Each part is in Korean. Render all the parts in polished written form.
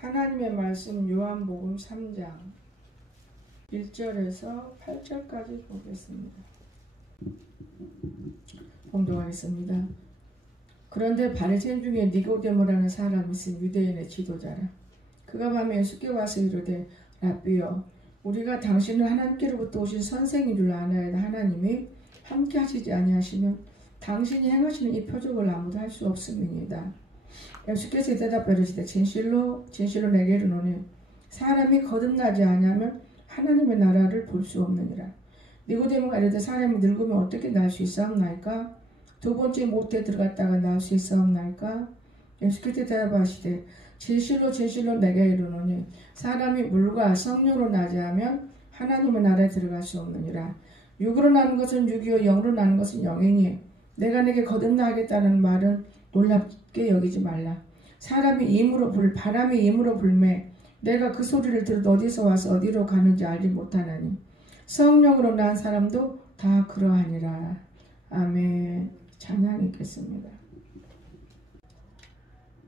하나님의 말씀 요한복음 3장 1절에서 8절까지 보겠습니다. 봉독하겠습니다. 그런데 바리새인 중에 니고데모라는 사람이 있은 유대인의 지도자라. 그가 밤에 예수께 와서 이르되 라삐여, 우리가 당신은 하나님께로부터 오신 선생인 줄 아나이다. 하나님이 함께 하시지 아니하시면 당신이 행하시는 이 표적을 아무도 할 수 없음이니이다. 예수께서 대답하여 이르시되 진실로 내게 이르노니 사람이 거듭나지 아니하면 하나님의 나라를 볼 수 없느니라. 니고데모가 이르되 사람이 늙으면 어떻게 날 수 있사옵나이까? 두 번째 모태에 들어갔다가 나올 수 있사옵나이까? 예수께서 대답하시되 진실로 내게 이르노니 사람이 물과 성령으로 나지 않으면 하나님의 나라에 들어갈 수 없느니라. 육으로 나는 것은 육이요 영으로 나는 것은 영이니 내가 내게 거듭나 하겠다는 말은 놀랍게 여기지 말라. 바람이 임으로 불매 내가 그 소리를 들어도 어디서 와서 어디로 가는지 알지 못하나니 성령으로 난 사람도 다 그러하니라. 아멘. 찬양 읽겠습니다.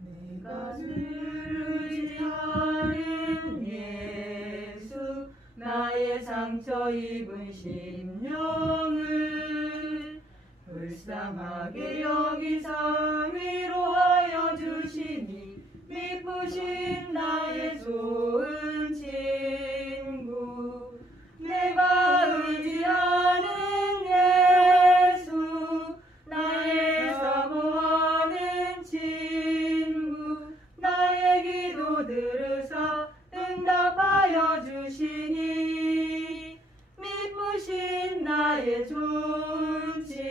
내가 늘 의지하는 예수, 나의 상처 입은 심령을 불쌍하게 여기사 위로하여 주시니 미쁘신 나의 좋은 친구. 내가 의지하는 예수, 나의 사모하는 친구. 나의 기도 들으사 응답하여 주시니 미쁘신 나의 좋은 친구.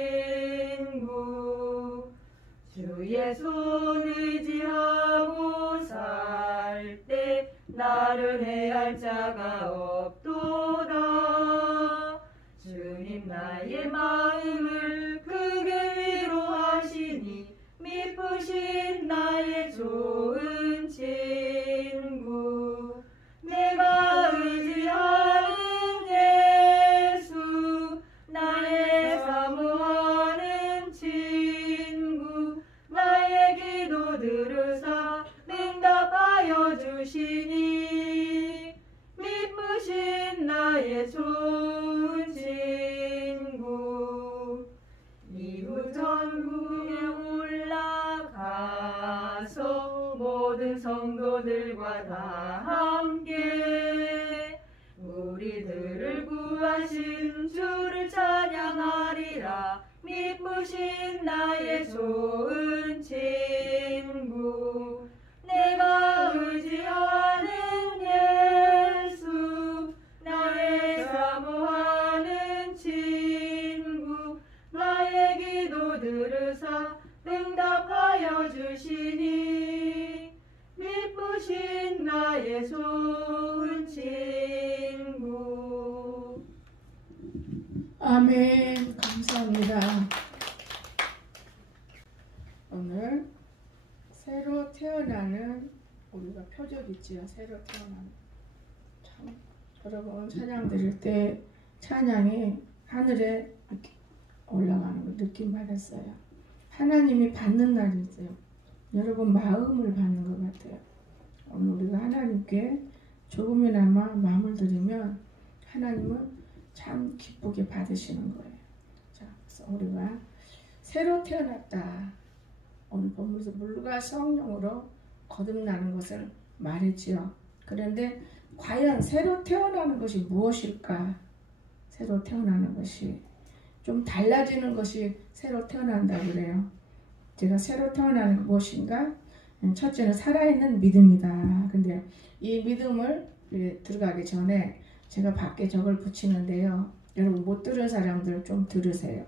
주의 손 의지하고 살 때 나를 해할 자가 없도다. 주님 나의 마음을 크게 위로하시니 미쁘신 나의 좋은 친구. 내가 의지하는 예수, 나의 사모하는 친구. 나의 기도 들으사 응답하여 주시니 미쁘신 나의 좋은 친구. 이후 천국에 올라가서 모든 성도들과 다 함께 우리들을 구하신 주를 찬양하리라. 미쁘신 나의 좋은 친구. 내가 의지하는 예수, 나의 사모하는 친구. 나의 기도 들으사 응답하여 주시니 미쁘신 나의 좋은 친구. 아멘. 감사합니다. 오늘 새로 태어나는 우리가 표적 있지요. 새로 태어나는. 참 여러분 찬양 드릴 때 찬양이 하늘에 이렇게 올라가는 걸 느낌 받았어요. 하나님이 받는 날이 있어요. 여러분 마음을 받는 것 같아요. 오늘 우리가 하나님께 조금이나마 마음을 드리면 하나님은 참 기쁘게 받으시는 거예요. 자, 그래서 우리가 새로 태어났다. 오늘 본문에서 물과 성령으로 거듭나는 것을 말했지요. 그런데 과연 새로 태어나는 것이 무엇일까? 새로 태어나는 것이 좀 달라지는 것이 새로 태어난다 그래요. 제가 새로 태어나는 게 무엇인가? 첫째는 살아있는 믿음이다. 근데 이 믿음을 들어가기 전에 제가 밖에 저걸 붙이는데요. 여러분 못 들은 사람들 좀 들으세요.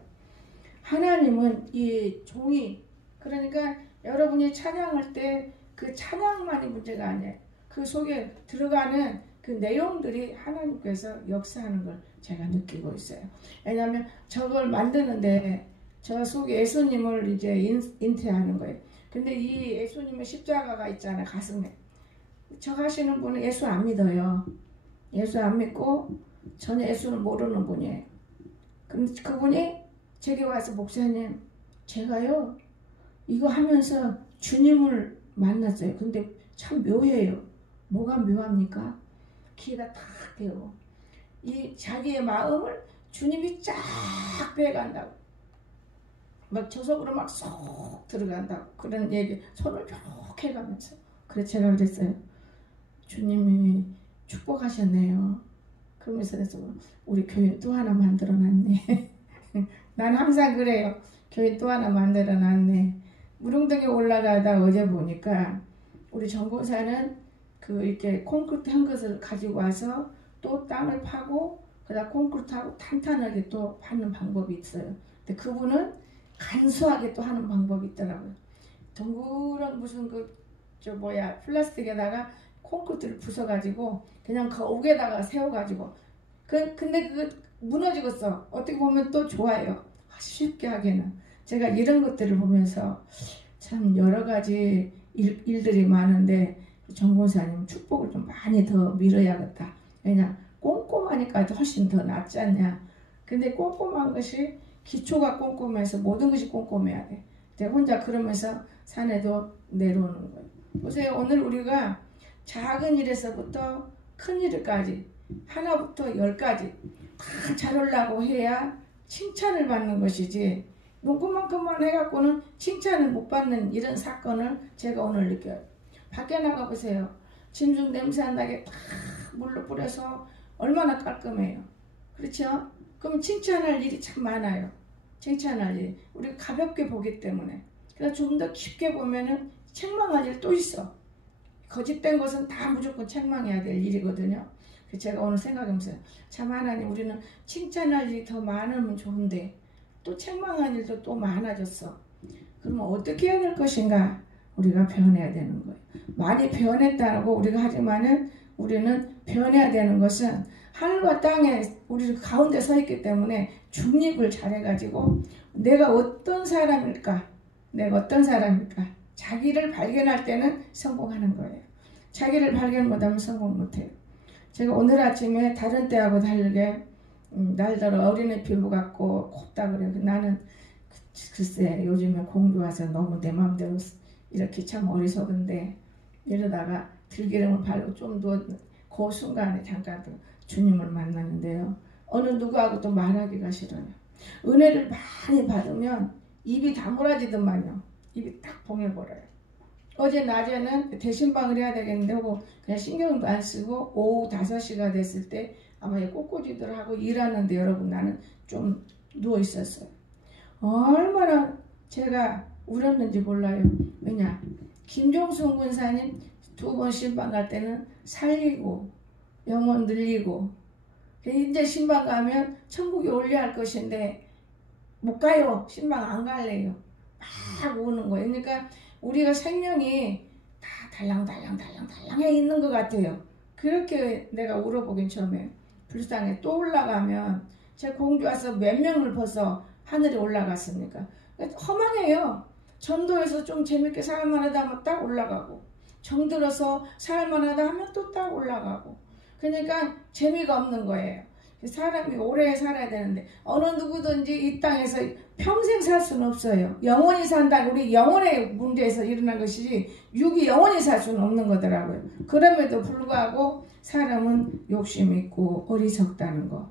하나님은 이 종이, 그러니까 여러분이 찬양할 때 그 찬양만이 문제가 아니에요. 그 속에 들어가는 그 내용들이 하나님께서 역사하는 걸 제가 느끼고 있어요. 왜냐하면 저걸 만드는데 저 속에 예수님을 이제 인태하는 거예요. 근데 이 예수님의 십자가가 있잖아요. 가슴에. 저 하시는 분은 예수 안 믿어요. 예수 안 믿고 전혀 예수를 모르는 분이에요. 근데 그분이 제게 와서 목사님, 제가요 이거 하면서 주님을 만났어요. 근데 참 묘해요. 뭐가 묘합니까? 기회가 탁 되고 이 자기의 마음을 주님이 쫙 빼간다고 막 저속으로 막 쏙 들어간다고 그런 얘기 손을 쭉 해가면서 그래서 제가 그랬어요. 주님이 축복하셨네요. 그러면서 우리 교회 또 하나 만들어놨네. 난 항상 그래요. 교회 또 하나 만들어놨네. 무릉동에 올라가다 어제 보니까 우리 전공사는 그 이렇게 콘크리트 한 것을 가지고 와서 또 땅을 파고 그다음 콘크리트하고 탄탄하게 또 파는 방법이 있어요. 근데 그분은 간소하게 또 하는 방법이 있더라고요. 동그란 무슨 플라스틱에다가 콘크리트를 부숴가지고 그냥 거욱에다가 세워가지고 근데 그거 무너지겠어. 어떻게 보면 또 좋아요. 쉽게 하기에는. 제가 이런 것들을 보면서 참 여러 가지 일들이 많은데 정권사님 축복을 좀 많이 더 밀어야겠다. 왜냐 꼼꼼하니까 훨씬 더 낫지 않냐. 근데 꼼꼼한 것이 기초가 꼼꼼해서 모든 것이 꼼꼼해야 돼. 내가 혼자 그러면서 산에도 내려오는 거예요. 보세요. 오늘 우리가 작은 일에서부터 큰 일까지 하나부터 10까지 다 잘하려고 해야 칭찬을 받는 것이지 그만큼만 해갖고는 칭찬을 못 받는 이런 사건을 제가 오늘 느껴요. 밖에 나가보세요. 짐승 냄새 안 나게 다 물로 뿌려서 얼마나 깔끔해요. 그렇죠? 그럼 칭찬할 일이 참 많아요. 칭찬할 일. 우리가 가볍게 보기 때문에. 그래서 좀 더 깊게 보면은 책망할 일 또 있어. 거짓된 것은 다 무조건 책망해야 될 일이거든요. 제가 오늘 생각하면서 참 하나님 우리는 칭찬할 일이 더 많으면 좋은데 또 책망할 일도 또 많아졌어. 그러면 어떻게 해야 될 것인가? 우리가 변해야 되는 거예요. 많이 변했다고 우리가 하지만은 우리는 변해야 되는 것은 하늘과 땅에 우리 가운데 서 있기 때문에 중립을 잘해가지고 내가 어떤 사람일까? 내가 어떤 사람일까? 자기를 발견할 때는 성공하는 거예요. 자기를 발견 못하면 성공 못해요. 제가 오늘 아침에 다른 때하고 다르게 날더러 어린애 피부 같고 곱다 그래요. 나는 글쎄 요즘에 공주 와서 너무 내 마음대로 이렇게 참 어리석은데 이러다가 들기름을 바르고 좀 더 그 순간에 잠깐 주님을 만나는데요. 어느 누구하고도 말하기가 싫어요. 은혜를 많이 받으면 입이 다물어지더만요. 입이 딱 봉해버려요. 어제 낮에는 대신방을 해야 되겠는데 그냥 신경도 안 쓰고 오후 5시가 됐을 때 아마 꽃꽂이들하고 일하는데 여러분 나는 좀 누워 있었어요. 얼마나 제가 울었는지 몰라요. 왜냐 김종순 군사님 2번 신방 갈 때는 살리고 영혼 늘리고 이제 신방 가면 천국에 올려 할 것인데 못 가요. 신방 안 갈래요. 막 우는 거예요. 그러니까 우리가 생명이 다 달랑달랑해 있는 것 같아요. 그렇게 내가 울어보긴 처음에 불상에 또 올라가면 제 공주 와서 몇 명을 벌써 하늘에 올라갔습니까? 허망해요. 전도에서 좀 재밌게 살만하다 하면 딱 올라가고 정들어서 살만하다 하면 또 딱 올라가고 그러니까 재미가 없는 거예요. 사람이 오래 살아야 되는데 어느 누구든지 이 땅에서 평생 살 수는 없어요. 영원히 산다. 우리 영혼의 문제에서 일어난 것이지 육이 영원히 살 수는 없는 거더라고요. 그럼에도 불구하고 사람은 욕심이 있고 어리석다는 거.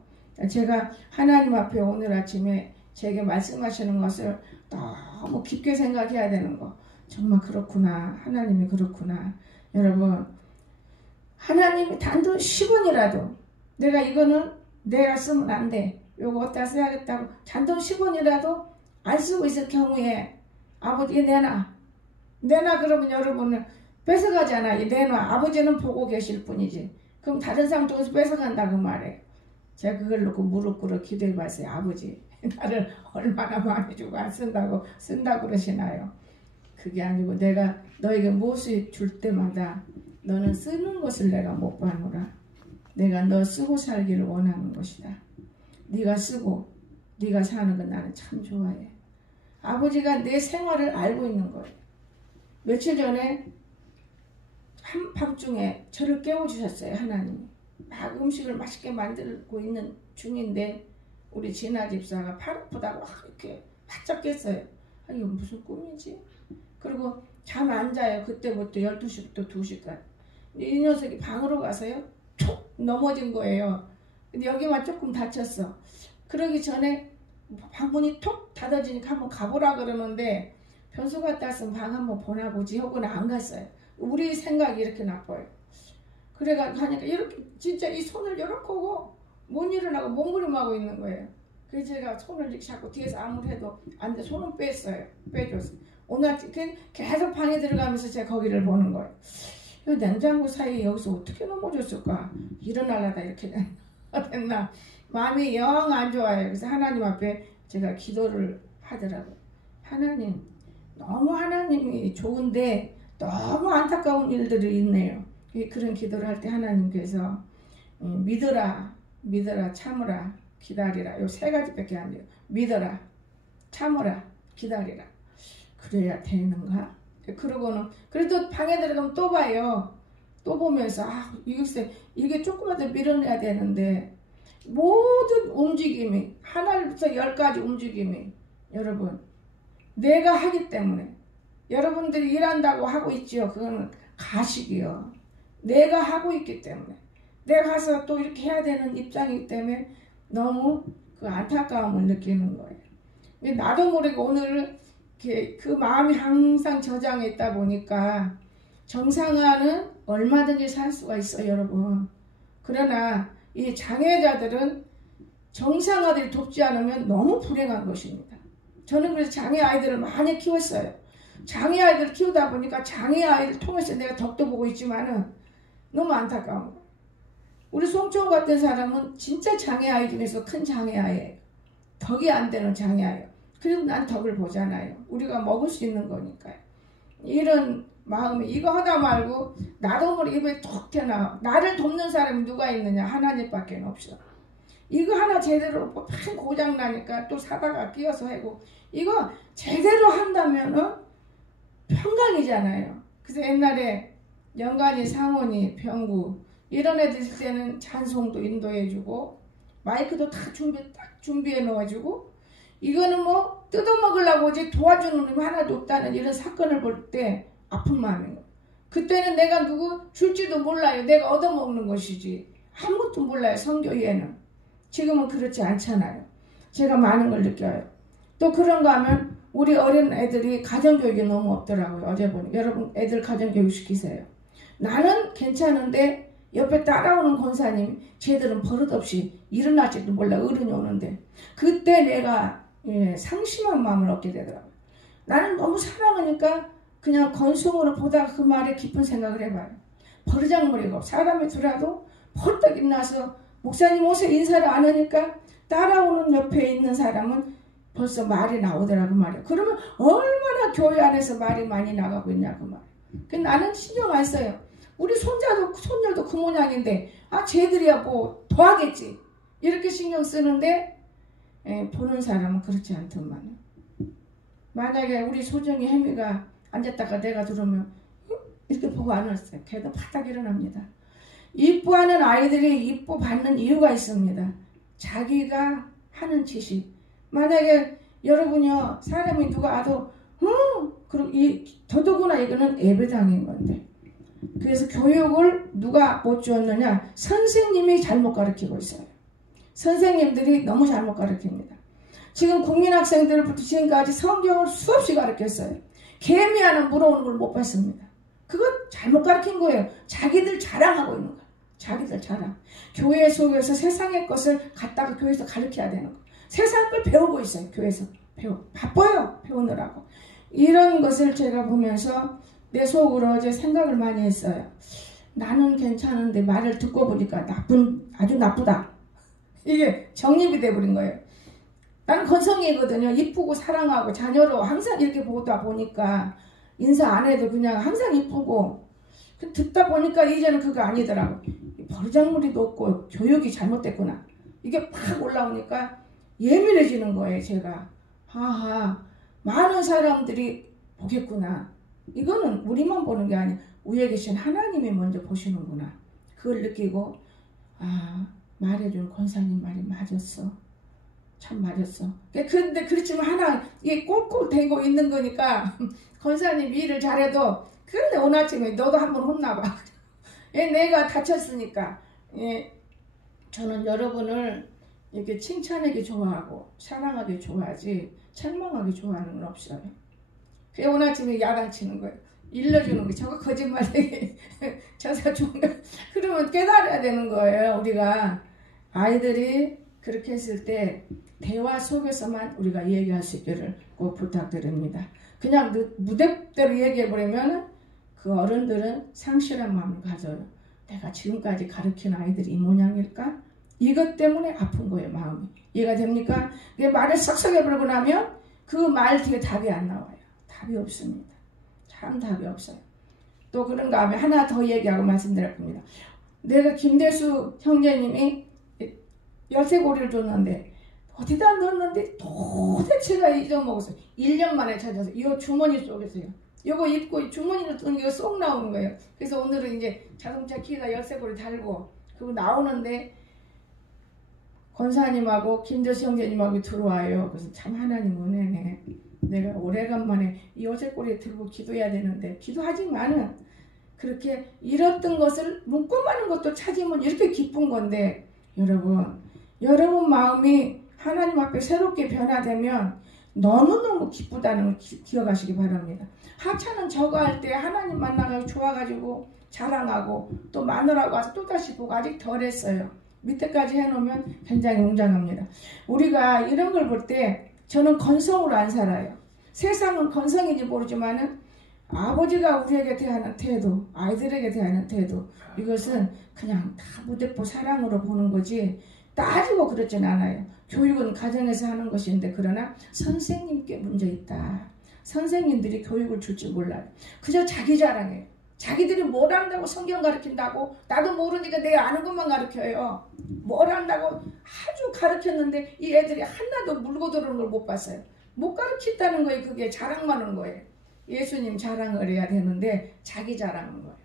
제가 하나님 앞에 오늘 아침에 제게 말씀하시는 것을 너무 깊게 생각해야 되는 거. 정말 그렇구나. 하나님이 그렇구나. 여러분 하나님이 단돈 10원이라도 내가 이거는 내가 쓰면 안 돼. 요거 어디다 써야겠다고 단돈 10원이라도 안 쓰고 있을 경우에 아버지 내놔 그러면 여러분은 뺏어가잖아. 내놔. 아버지는 보고 계실 뿐이지. 그럼 다른 사람 쪽에서 뺏어간다 그 말이에요. 제가 그걸 놓고 무릎 꿇어 기도해 봤어요. 아버지 나를 얼마나 많이 주고 안 쓴다고 그러시나요? 그게 아니고 내가 너에게 무엇을 줄 때마다 너는 쓰는 것을 내가 못 봐노라. 내가 너 쓰고 살기를 원하는 것이다. 네가 쓰고 네가 사는 건 나는 참 좋아해. 아버지가 내 생활을 알고 있는 거예요. 며칠 전에 한밤중에 저를 깨워주셨어요. 하나님이. 막 음식을 맛있게 만들고 있는 중인데 우리 진아 집사가 팔 아프다고 이렇게 바짝 깼어요. 이거 무슨 꿈이지? 그리고 잠 안 자요. 그때부터 12시부터 2시까지. 이 녀석이 방으로 가서요 툭 넘어진 거예요. 근데 여기만 조금 다쳤어. 그러기 전에 방문이 톡 닫아지니까 한번 가보라 그러는데 변소 갔다 왔으면 방 한번 보나보지 하고는 안 갔어요. 우리 생각이 이렇게 나빠요. 그래가 가니까 이렇게 진짜 이 손을 이렇게 하고 못 일어나고 몸부림하고 있는 거예요. 그래서 제가 손을 이렇게 잡고 뒤에서 아무리 해도 안 돼. 손은 뺐어요. 빼줬어요. 오늘 계속 방에 들어가면서 제가 거기를 보는 거예요. 이 냉장고 사이에 여기서 어떻게 넘어졌을까? 일어나려다 이렇게 됐나? 마음이 영 안 좋아요. 그래서 하나님 앞에 제가 기도를 하더라고요. 하나님, 너무 하나님이 좋은데 너무 안타까운 일들이 있네요. 그런 기도를 할 때 하나님께서 믿어라, 참으라, 기다리라. 요 세 가지밖에 안 돼요. 믿어라, 참으라, 기다리라. 그래야 되는가? 그러고는 그래도 방에 들어가면 또 봐요. 또 보면서 이게 조금만 더 밀어내야 되는데 모든 움직임이 하나부터 10가지 움직임이 여러분 내가 하기 때문에 여러분들이 일한다고 하고 있지요. 그거는 가식이요. 내가 하고 있기 때문에 내가 가서 또 이렇게 해야 되는 입장이기 때문에 너무 그 안타까움을 느끼는 거예요. 나도 모르게 오늘 그 마음이 항상 저장해 있다 보니까 정상화는 얼마든지 살 수가 있어요, 여러분. 그러나 이 장애자들은 정상화들이 돕지 않으면 너무 불행한 것입니다. 저는 그래서 장애 아이들을 많이 키웠어요. 장애 아이들을 키우다 보니까 장애 아이를 통해서 내가 덕도 보고 있지만은 너무 안타까운 거예요. 우리 송초원 같은 사람은 진짜 장애 아이 중에서 큰 장애 아이예요. 덕이 안 되는 장애 아이예요. 그래도 난 덕을 보잖아요. 우리가 먹을 수 있는 거니까요. 이런 마음이 이거 하다 말고 나도 모르게 입에 툭 튀어나와. 나를 돕는 사람이 누가 있느냐? 하나님밖에 없어. 이거 하나 제대로 팍 고장 나니까 또 사다가 끼워서 하고 이거 제대로 한다면은 평강이잖아요. 그래서 옛날에 영관이, 상원이, 병구 이런 애들 있을 때는 찬송도 인도해주고 마이크도 다 준비해 놓아주고 이거는 뭐 뜯어먹으려고 이제 도와주는 놈이 하나도 없다는 이런 사건을 볼 때 아픈 마음인 거예요. 그때는 내가 누구 줄지도 몰라요. 내가 얻어먹는 것이지 아무것도 몰라요. 성교회는. 지금은 그렇지 않잖아요. 제가 많은 걸 느껴요. 또 그런가 하면 우리 어린 애들이 가정교육이 너무 없더라고요. 어제 보니 여러분 애들 가정교육 시키세요. 나는 괜찮은데 옆에 따라오는 권사님 쟤들은 버릇없이 일어날지도 몰라. 어른이 오는데 그때 내가 상심한 마음을 얻게 되더라고요. 나는 너무 사랑하니까 그냥 건성으로 보다가 그 말에 깊은 생각을 해봐요. 버르장머리가 없어. 사람이 들어도 펄떡 일어나서 목사님 오세요 인사를 안 하니까 따라오는 옆에 있는 사람은 벌써 말이 나오더라고 말이야. 그러면 얼마나 교회 안에서 말이 많이 나가고 있냐 그 말. 나는 신경 안 써요. 우리 손녀도 그 모양인데 쟤들이야 뭐 더 하겠지. 이렇게 신경 쓰는데 보는 사람은 그렇지 않더만. 만약에 우리 소정이 혜미가 앉았다가 내가 들어오면 이렇게 보고 안 왔어요. 걔도 바닥 일어납니다. 이뻐하는 아이들이 이뻐받는 이유가 있습니다. 자기가 하는 짓이. 만약에 여러분이요 사람이 누가 와도 그리고 더더구나 이거는 예배당인 건데. 그래서 교육을 누가 못 주었느냐? 선생님이 잘못 가르치고 있어요. 선생님들이 너무 잘못 가르칩니다. 지금 국민학생들부터 지금까지 성경을 수없이 가르쳤어요. 개미하는 물어오는 걸 못 봤습니다. 그거 잘못 가르친 거예요. 자기들 자랑하고 있는 거예요. 자기들 자랑. 교회 속에서 세상의 것을 갖다가 교회에서 가르쳐야 되는 거예요. 세상 걸 배우고 있어요. 교회에서 바빠요. 배우느라고. 이런 것을 제가 보면서 내 속으로 어제 생각을 많이 했어요. 나는 괜찮은데 말을 듣고 보니까 아주 나쁘다. 이게 정립이 돼버린 거예요. 나는 건성이거든요. 이쁘고 사랑하고 자녀로 항상 이렇게 보다 보니까 인사 안 해도 그냥 항상 이쁘고 듣다 보니까 이제는 그거 아니더라고. 버르장머리도 없고 교육이 잘못됐구나. 이게 팍 올라오니까 예민해지는 거예요. 제가 많은 사람들이 보겠구나. 이거는 우리만 보는 게 아니야. 위에 계신 하나님이 먼저 보시는구나. 그걸 느끼고 말해준 권사님 말이 맞았어. 참 맞았어. 근데 그렇지만 하나 이게 꼴꼴 대고 있는 거니까 권사님 일을 잘해도 근데 오늘 아침에 너도 한번 혼나봐. 내가 다쳤으니까. 저는 여러분을 이렇게 칭찬하기 좋아하고 사랑하기 좋아하지 책망하기 좋아하는 건 없어요. 그게 오늘 아침에 야단치는 거예요. 일러주는 거. 저거 거짓말이에요. 저사 좋은 거. 그러면 깨달아야 되는 거예요. 우리가 아이들이 그렇게 했을 때 대화 속에서만 우리가 얘기할 수 있기를 꼭 부탁드립니다. 그냥 무대대로 얘기해버리면 그 어른들은 상실한 마음을 가져요. 내가 지금까지 가르친 아이들이 이 모양일까? 이것 때문에 아픈 거예요, 마음이. 이해가 됩니까? 말을 싹싹 해버리고 나면 그 말 뒤에 답이 안 나와요. 답이 없습니다. 참 답이 없어요. 또 그런가 하면 하나 더 얘기하고 말씀드릴 겁니다. 내가 김대수 형제님이 열쇠고리를 줬는데 어디다 넣었는데 도대체가 잊어먹었어요. 1년 만에 찾아서 이 주머니 속에서요. 이거 입고 주머니로 든 게 쏙 나오는 거예요. 그래서 오늘은 이제 자동차 키에다 열쇠고리 달고 그리고 나오는데 권사님하고 김대수 형제님하고 들어와요. 그래서 참 하나님 은혜네. 내가 오래간만에 이 열쇠고리 들고 기도해야 되는데 기도하지만은 그렇게 잃었던 것을 문고마는 것도 찾으면 이렇게 기쁜 건데 여러분 마음이 하나님 앞에 새롭게 변화되면 너무너무 기쁘다는 걸 기억하시기 바랍니다. 하찮은 저거 할 때 하나님 만나가지고 좋아가지고 자랑하고 또 마누라고 와서 또다시 보고 아직 덜했어요. 밑에까지 해놓으면 굉장히 웅장합니다. 우리가 이런 걸 볼 때 저는 건성으로 안 살아요. 세상은 건성인지 모르지만은 아버지가 우리에게 대하는 태도, 아이들에게 대하는 태도 이것은 그냥 다 무대뽀 사랑으로 보는 거지 따지고 그렇진 않아요. 교육은 가정에서 하는 것인데 그러나 선생님께 문제 있다. 선생님들이 교육을 줄 줄 몰라요. 그저 자기 자랑해요. 자기들이 뭘 안다고 성경 가르친다고 나도 모르니까 내가 아는 것만 가르쳐요. 뭘 안다고 아주 가르쳤는데 이 애들이 하나도 물고 들어오는 걸 못 봤어요. 못 가르친다는 거예요. 그게 자랑만 하는 거예요. 예수님 자랑을 해야 되는데 자기 자랑하는 거예요.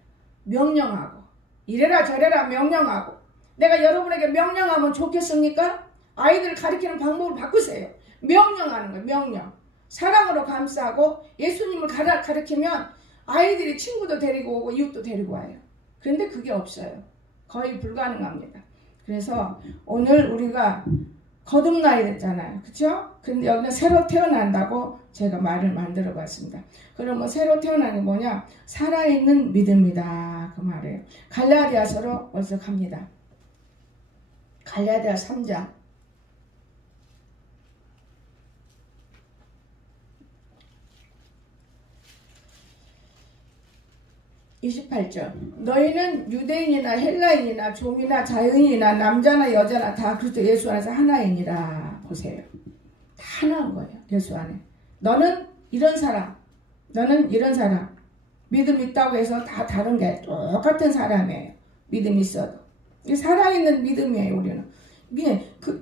명령하고 이래라 저래라 명령하고 내가 여러분에게 명령하면 좋겠습니까? 아이들 가르치는 방법을 바꾸세요. 명령하는 거예요. 명령. 사랑으로 감싸고 예수님을 가르치면 아이들이 친구도 데리고 오고 이웃도 데리고 와요. 그런데 그게 없어요. 거의 불가능합니다. 그래서 오늘 우리가 거듭나야 됐잖아요. 그렇죠? 근데 여기는 새로 태어난다고 제가 말을 만들어 봤습니다. 그러면 새로 태어나는 게 뭐냐? 살아있는 믿음이다. 그 말이에요. 갈라디아서로 벌써 갑니다. 갈라디아 3장 28절 너희는 유대인이나 헬라인이나 종이나 자유인이나 남자나 여자나 다 그리스도 예수 안에서 하나이니라. 보세요. 다 하나인 거예요. 예수 안에. 너는 이런 사람 너는 이런 사람 믿음 있다고 해서 다 다른 게 똑같은 사람이에요. 믿음 있어도. 살아있는 믿음이에요. 우리는.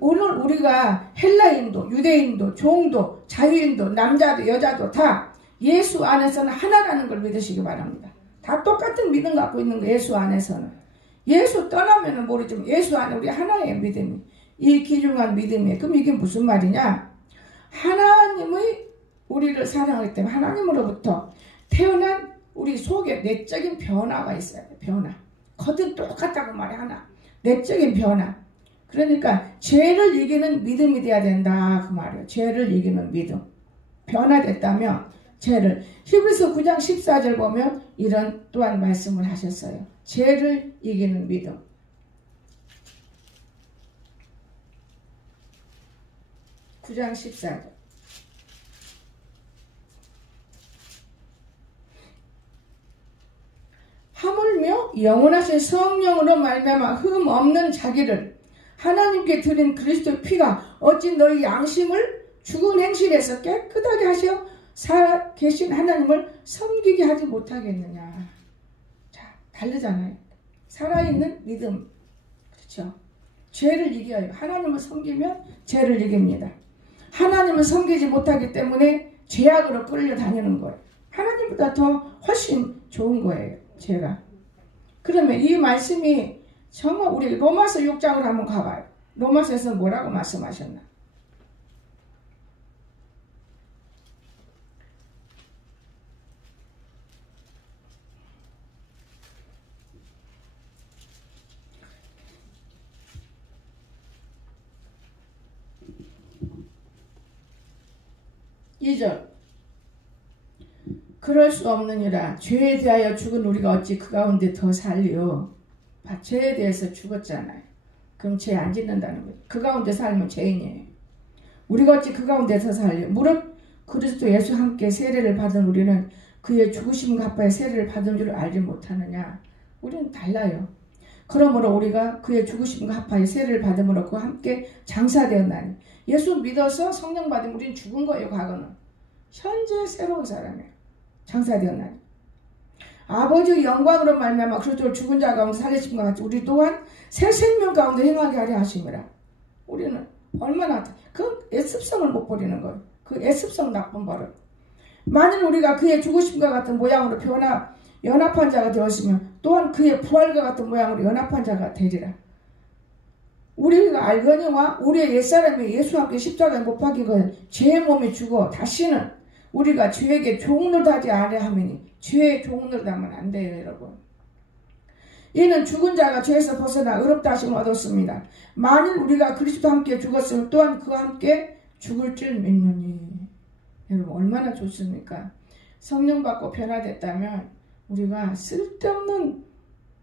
오늘 우리가 헬라인도 유대인도 종도 자유인도 남자도 여자도 다 예수 안에서는 하나라는 걸 믿으시기 바랍니다. 다 똑같은 믿음 갖고 있는 거 예수 안에서는. 예수 떠나면 모르지만 예수 안에 우리 하나의 믿음이. 이 귀중한 믿음이에요. 그럼 이게 무슨 말이냐? 하나님의 우리를 사랑하기 때문에 하나님으로부터 태어난 우리 속에 내적인 변화가 있어요. 변화. 겉은 똑같다고 말해 하나. 내적인 변화. 그러니까 죄를 이기는 믿음이 돼야 된다 그 말이에요. 죄를 이기는 믿음. 변화됐다면 죄를 히브리서 9장 14절 보면 이런 또한 말씀을 하셨어요. 죄를 이기는 믿음. (9장 14절) 하물며 영원하신 성령으로 말미암아 흠 없는 자기를 하나님께 드린 그리스도의 피가 어찌 너희 양심을 죽은 행실에서 깨끗하게 하시어 살아 계신 하나님을 섬기게 하지 못하겠느냐. 자, 다르잖아요. 살아있는 믿음. 그렇죠? 죄를 이겨요. 하나님을 섬기면 죄를 이깁니다. 하나님을 섬기지 못하기 때문에 죄악으로 끌려다니는 거예요. 하나님보다 더 훨씬 좋은 거예요. 죄가. 그러면 이 말씀이 정말 우리 로마서 6장을 한번 가봐요. 로마서에서 뭐라고 말씀하셨나? 2절. 그럴 수 없느니라. 죄에 대하여 죽은 우리가 어찌 그 가운데 더 살리요. 죄에 대해서 죽었잖아요. 그럼 죄 안 짓는다는 거예요. 그 가운데 살면 죄인이에요. 우리가 어찌 그 가운데 더 살리요. 무릇 그리스도 예수 함께 세례를 받은 우리는 그의 죽으심과 합하여 세례를 받은 줄 알지 못하느냐. 우리는 달라요. 그러므로 우리가 그의 죽으심과 합하여 세례를 받음으로 그와 함께 장사되었나니. 예수 믿어서 성령 받으면 우리는 죽은 거예요. 과거는. 현재 새로운 사람이에요. 장사되었나니. 아버지의 영광으로 말미암아 그리스도를 죽은 자 가운데 살리심과 같이 우리 또한 새 생명 가운데 행하게 하려 하심이라. 우리는 얼마나 그 애습성을 못 버리는 거예요. 그 애습성 나쁜 버릇. 만일 우리가 그의 죽으심과 같은 모양으로 연합한 자가 되었으면 또한 그의 부활과 같은 모양으로 연합한 자가 되리라. 우리가 알거니와 우리의 옛사람이 예수와 함께 십자가에 못 박히고 죄의 몸에 죽어 다시는 우리가 죄에게 종노릇하지 아니하매니. 죄의 종노릇하면 안 돼요, 여러분. 이는 죽은 자가 죄에서 벗어나 의롭다 하심을 얻었습니다. 만일 우리가 그리스도와 함께 죽었으면 또한 그와 함께 죽을 줄 믿느니. 여러분 얼마나 좋습니까? 성령 받고 변화됐다면 우리가 쓸데없는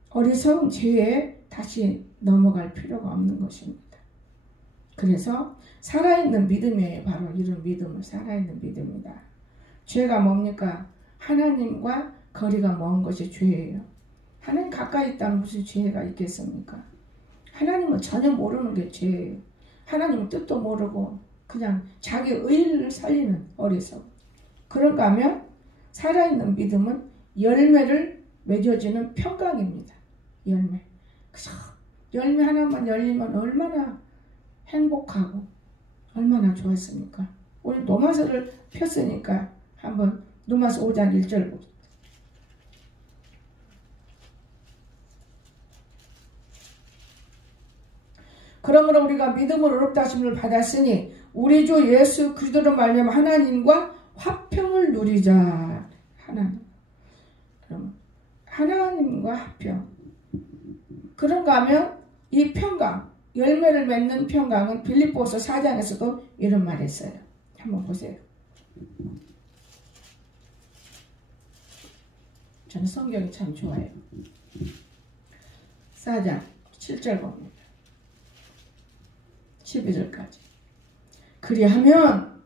어리석은 죄에 다시 넘어갈 필요가 없는 것입니다. 그래서 살아있는 믿음이에요. 바로 이런 믿음은 살아있는 믿음이다. 죄가 뭡니까? 하나님과 거리가 먼 것이 죄예요. 하나님 가까이 있다면 무슨 죄가 있겠습니까? 하나님은 전혀 모르는 게 죄예요. 하나님은 뜻도 모르고 그냥 자기 의를 살리는 어리석. 그런가 하면 살아있는 믿음은 열매를 맺어지는 평강입니다. 열매. 그래서 열매 하나만 열리면 얼마나 행복하고 얼마나 좋았습니까? 오늘 노마서를 폈으니까 한번 노마서 5장 1절 보죠. 그러므로 우리가 믿음으로 의롭다 하심을 받았으니 우리 주 예수 그리스도로 말미암아 하나님과 화평을 누리자. 그럼 하나님과 화평. 그런가 하면 이 평강, 열매를 맺는 평강은 빌립보서 4장에서도 이런 말을 했어요. 한번 보세요. 저는 성경이 참 좋아요. 4장 7절 봅니다. 12절까지. 그리하면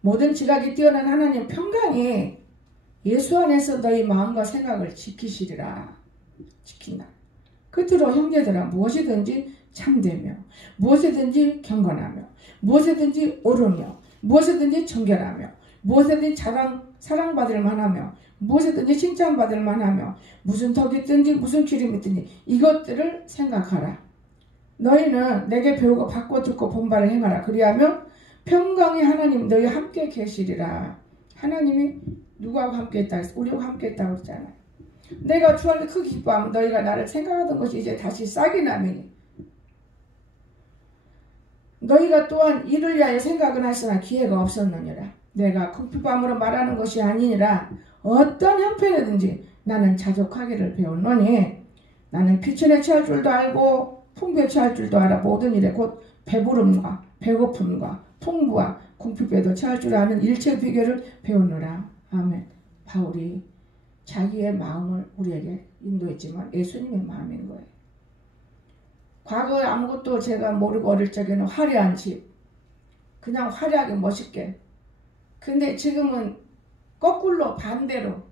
모든 지각이 뛰어난 하나님 평강이 예수 안에서 너희 마음과 생각을 지키시리라. 지킨다. 끝으로 형제들아 무엇이든지 참되며 무엇이든지 경건하며 무엇이든지 옳으며 무엇이든지 정결하며 무엇이든지 사랑받을 만하며 무엇이든지 칭찬받을 만하며 무슨 덕이 있든지 무슨 기름이 있든지 이것들을 생각하라. 너희는 내게 배우고 받고 듣고 본 바를 행하라. 그리하면 평강이 하나님 너희 함께 계시리라. 하나님이 누구하고 함께 있다 했어? 우리하고 함께 있다고 했잖아요. 내가 주 안에 크게 기뻐하면 너희가 나를 생각하던 것이 이제 다시 싹이 나매니 너희가 또한 이를 위하여 생각은 하시나 기회가 없었느니라. 내가 궁핍함으로 말하는 것이 아니니라. 어떤 형편이든지 나는 자족하기를 배웠노니 나는 비천에 취할 줄도 알고 풍부에 취할 줄도 알아. 모든 일에 곧 배부름과 배고픔과 풍부와 궁핍에도 취할 줄 아는 일체 비결을 배우노라. 아멘. 바울이 자기의 마음을 우리에게 인도했지만 예수님의 마음인 거예요. 과거에 아무것도 제가 모르고 어릴 적에는 화려한 집, 그냥 화려하게 멋있게. 근데 지금은 거꾸로 반대로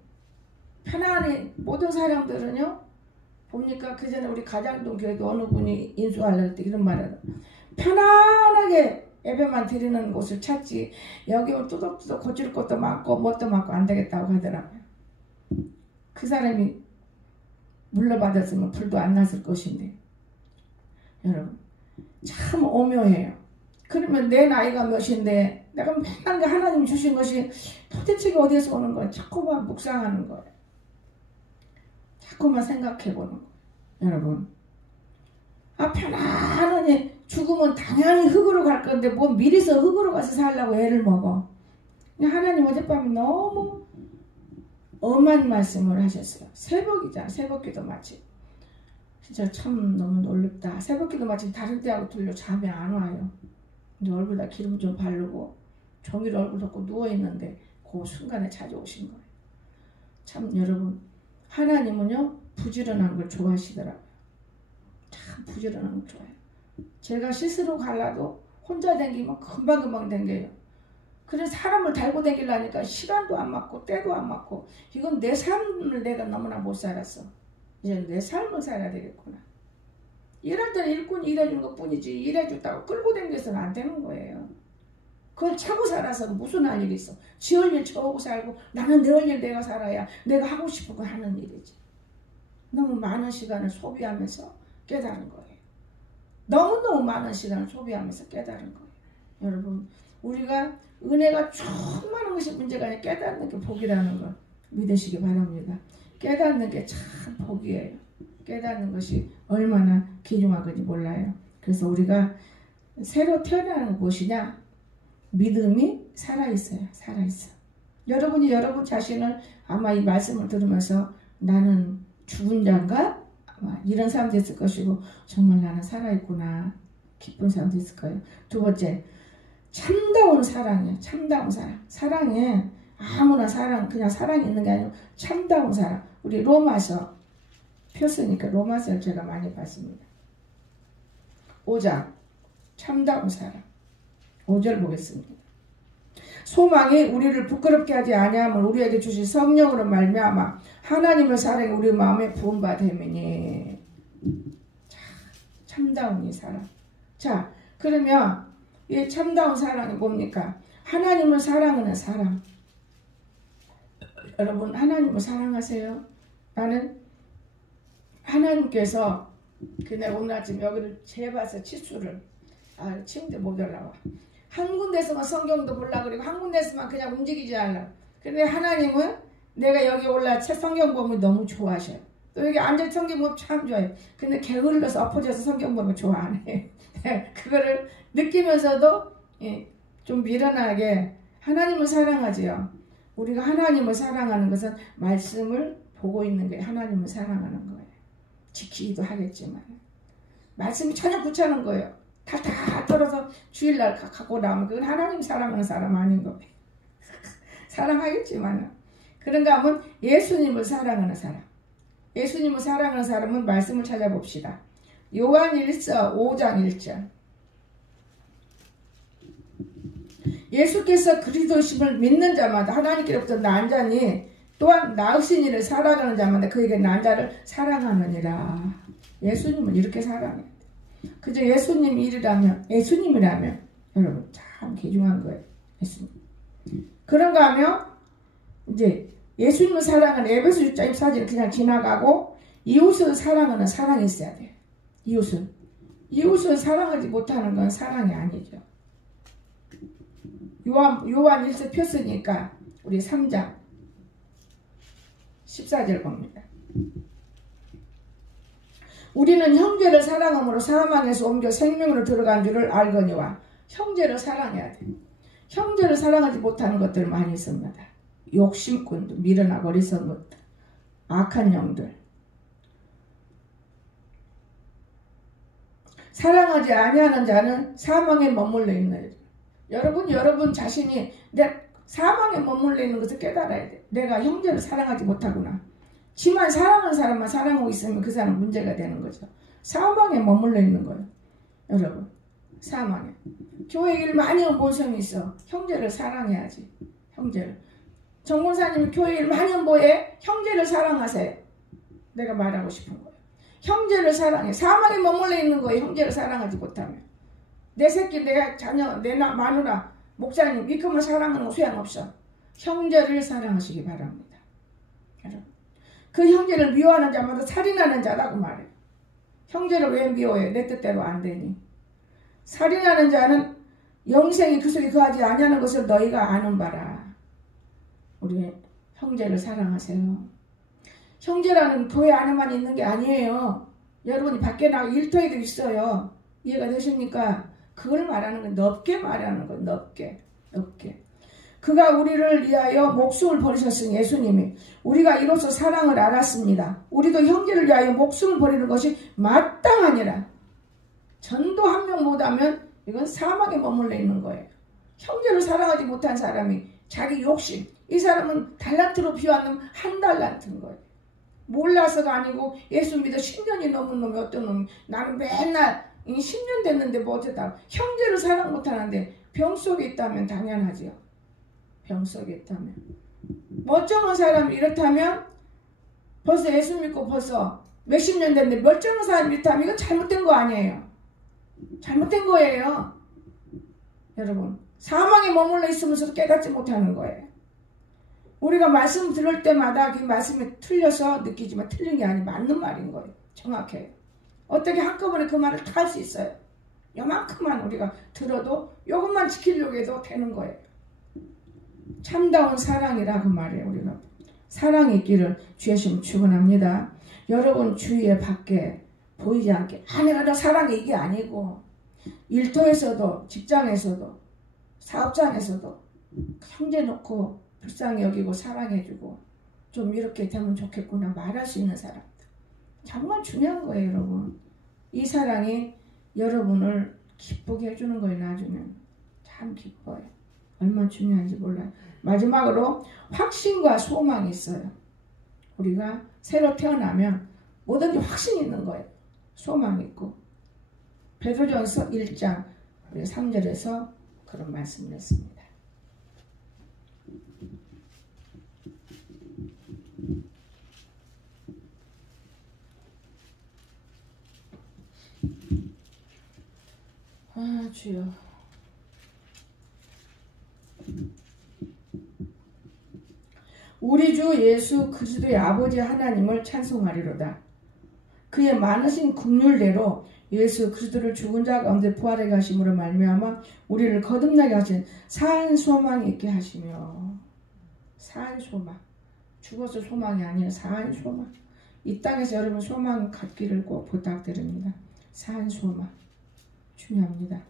편안히 모든 사람들은요. 봅니까? 그 전에 우리 가장동 교회도 어느 분이 인수하려고 때 이런 말을 편안하게 예배만 드리는 곳을 찾지 여기 오면 뚜덕뚜덕 고칠 것도 많고 뭣도 많고 안 되겠다고 하더라고요. 그 사람이 물러받았으면 불도 안 났을 것인데 여러분 참 오묘해요. 그러면 내 나이가 몇인데 내가 맨날 하나님 주신 것이 도대체 어디에서 오는 거야. 자꾸만 묵상하는 거예요. 자꾸만 생각해보는 거예요. 여러분 편안하니 죽으면 당연히 흑으로 갈 건데 뭐 미리서 흑으로 가서 살려고 애를 먹어. 하나님 어젯밤에 너무 엄한 말씀을 하셨어요. 새벽이잖아. 새벽기도 마치. 진짜 참 너무 놀랍다. 새벽기도 마치 다른 때하고 틀려 잠이 안 와요. 이제 얼굴에다 기름 좀 바르고 종이를 얼굴 덮고 누워있는데 그 순간에 찾아오신 거예요. 참 여러분, 하나님은요 부지런한 걸 좋아하시더라고요. 참 부지런한 걸 좋아해요. 제가 씻으러 가려도 혼자 다니면 금방금방 다녀요. 그래서 사람을 달고 다니려니까 시간도 안 맞고 때도 안 맞고, 이건 내 삶을 내가 너무나 못 살았어. 이제 내 삶을 살아야 되겠구나. 일할 때는 일꾼 일해주는 것 뿐이지 일해줬다고 끌고 다니서는 안 되는 거예요. 그걸 차고 살아서 무슨 할 일이 있어. 지 할 일 저하고 살고, 나는 내 할 일 내가 살아야 내가 하고 싶은 거 하는 일이지. 너무 많은 시간을 소비하면서 깨달은 거예요. 너무너무 많은 시간을 소비하면서 깨달은 거예요. 여러분, 우리가 은혜가 충만한 것이 문제가 아니라 깨닫는 게 복이라는 걸 믿으시기 바랍니다. 깨닫는 게 참 복이에요. 깨닫는 것이 얼마나 귀중한 건지 몰라요. 그래서 우리가 새로 태어나는 곳이냐? 믿음이 살아있어요. 살아있어. 여러분이 여러분 자신을 아마 이 말씀을 들으면서 나는 죽은 자인가? 아마 이런 사람도 있을 것이고, 정말 나는 살아있구나. 기쁜 사람도 있을 거예요. 두 번째, 참다운 사랑이에요. 참다운 사랑. 사랑에 아무나 사랑, 그냥 사랑이 있는 게 아니고 참다운 사랑. 우리 로마서 폈으니까 로마서를 제가 많이 봤습니다. 5장 참다운 사랑 5절 보겠습니다. 소망이 우리를 부끄럽게 하지 아니함을 우리에게 주신 성령으로 말미암아 하나님의 사랑이 우리 마음에 부은 바 되매니. 참다운 이 사랑. 자, 그러면 이 참다운 사랑이 뭡니까? 하나님을 사랑하는 사랑. 여러분, 하나님을 사랑하세요? 나는 하나님께서 내가 오늘 아침 여기를 재봐서 치수를 침대 못 올라와. 한 군데서만 성경도 보려고 그리고 한 군데서만 그냥 움직이지 않으려고. 근데 하나님은 내가 여기 올라 성경 보면 너무 좋아하셔요. 또 여기 앉아 성경 보면 참 좋아해요. 근데 게을러서 엎어져서 성경 보면 좋아 안 해. 그거를 느끼면서도 좀 미련하게 하나님을 사랑하지요. 우리가 하나님을 사랑하는 것은 말씀을 보고 있는 게 하나님을 사랑하는 거예요. 지키기도 하겠지만 말씀이 전혀 귀찮은 거예요. 다 떨어서 주일날 갖고 나오면 그건 하나님 사랑하는 사람 아닌 거예요. 사랑하겠지만 그런가 하면 예수님을 사랑하는 사람. 예수님을 사랑하는 사람은 말씀을 찾아봅시다. 요한일서 5장 1절. 예수께서 그리스도심을 믿는 자마다 하나님께로부터 난 자니 또한 낳으신 이를 사랑하는 자마다 그에게 난 자를 사랑하느니라. 예수님은 이렇게 사랑해야 돼. 그저 예수님 예수님이라면 여러분 참 귀중한 거예요. 예수님. 그런가 하면 이제 예수님을 사랑하는 에베소 6장 24절을 그냥 지나가고 이웃을 사랑하는 사랑이 있어야 돼요. 이웃을 사랑하지 못하는 건 사랑이 아니죠. 요한 1서 폈으니까 우리 3장 14절 봅니다. 우리는 형제를 사랑함으로 사망에서 옮겨 생명으로 들어간 줄을 알거니와. 형제를 사랑해야 돼. 형제를 사랑하지 못하는 것들 많이 있습니다. 욕심꾼들, 미련하고 어리석은 것들, 악한 영들. 사랑하지 아니하는 자는 사망에 머물러 있는. 여러분 자신이 내 사망에 머물러 있는 것을 깨달아야 돼. 내가 형제를 사랑하지 못하구나. 지만 사랑하는 사람만 사랑하고 있으면 그 사람은 문제가 되는 거죠. 사망에 머물러 있는 거예요. 여러분, 사망에. 교회 일 많이 온 본성이 있어. 형제를 사랑해야지. 형제를. 정권사님 교회 일 많이 온 뭐해? 형제를 사랑하세요. 내가 말하고 싶은 거예요. 형제를 사랑해. 사망에 머물러 있는 거예요. 형제를 사랑하지 못하면. 내 새끼, 내 자녀, 내 마누라, 목사님 이것만 사랑하는 거 소용없어. 형제를 사랑하시기 바랍니다. 여러분. 그 형제를 미워하는 자마다 살인하는 자라고 말해요. 형제를 왜 미워해? 내 뜻대로 안 되니. 살인하는 자는 영생이 그 속에 거하지 아니하는 것을 너희가 아는 바라. 우리 형제를 사랑하세요. 형제라는 교회 안에만 있는 게 아니에요. 여러분이 밖에 나가 일터에도 있어요. 이해가 되십니까? 그걸 말하는 건 넓게 말하는 건 넓게. 그가 우리를 위하여 목숨을 버리셨으니 예수님이 우리가 이로써 사랑을 알았습니다. 우리도 형제를 위하여 목숨을 버리는 것이 마땅하니라. 전도 한 명 못하면 이건 사막에 머물러 있는 거예요. 형제를 사랑하지 못한 사람이 자기 욕심. 이 사람은 달란트로 비유하면 한 달란트인 거예요. 몰라서가 아니고 예수 믿어 10년이 넘은 놈이 어떤 놈이 나는 맨날 10년 됐는데 뭐 어쨌다. 형제를 사랑 못하는데 병 속에 있다면 당연하지요. 병 속에 있다면. 멀쩡한 사람이 이렇다면 벌써 예수 믿고 벌써 몇십 년 됐는데 멀쩡한 사람이 이렇다면 이건 잘못된 거 아니에요. 잘못된 거예요. 여러분 사망에 머물러 있으면서도 깨닫지 못하는 거예요. 우리가 말씀 들을 때마다 그 말씀이 틀려서 느끼지만 틀린 게 아니고 맞는 말인 거예요. 정확해요. 어떻게 한꺼번에 그 말을 다 할 수 있어요. 요만큼만 우리가 들어도 요것만 지키려고 해도 되는 거예요. 참다운 사랑이라 그 말이에요. 우리가 사랑이 있기를 주의 이름으로 축원합니다. 여러분 주위에 밖에 보이지 않게 내가 너 사랑해 이게 아니고 일터에서도 직장에서도 사업장에서도 형제 놓고 불쌍히 여기고 사랑해주고 좀 이렇게 되면 좋겠구나 말할 수 있는 사람들 정말 중요한 거예요. 여러분 이 사랑이 여러분을 기쁘게 해주는 거예요. 나중에 참 기뻐요. 얼마나 중요한지 몰라요. 마지막으로 확신과 소망이 있어요. 우리가 새로 태어나면 뭐든지 확신이 있는 거예요. 소망이 있고 베드로전서 1장 3절에서 그런 말씀을 했습니다. 주여 우리 주 예수 그리스도의 아버지 하나님을 찬송하리로다. 그의 많으신 긍휼대로 예수 그리스도를 죽은 자 가운데 부활하게 하심으로 말미암아 우리를 거듭나게 하신 산 소망이 있게 하시며 산 소망 죽어서 소망이 아니에요. 산 소망 이 땅에서 여러분 소망 갖기를 꼭 부탁드립니다. 산 소망 중요합니다.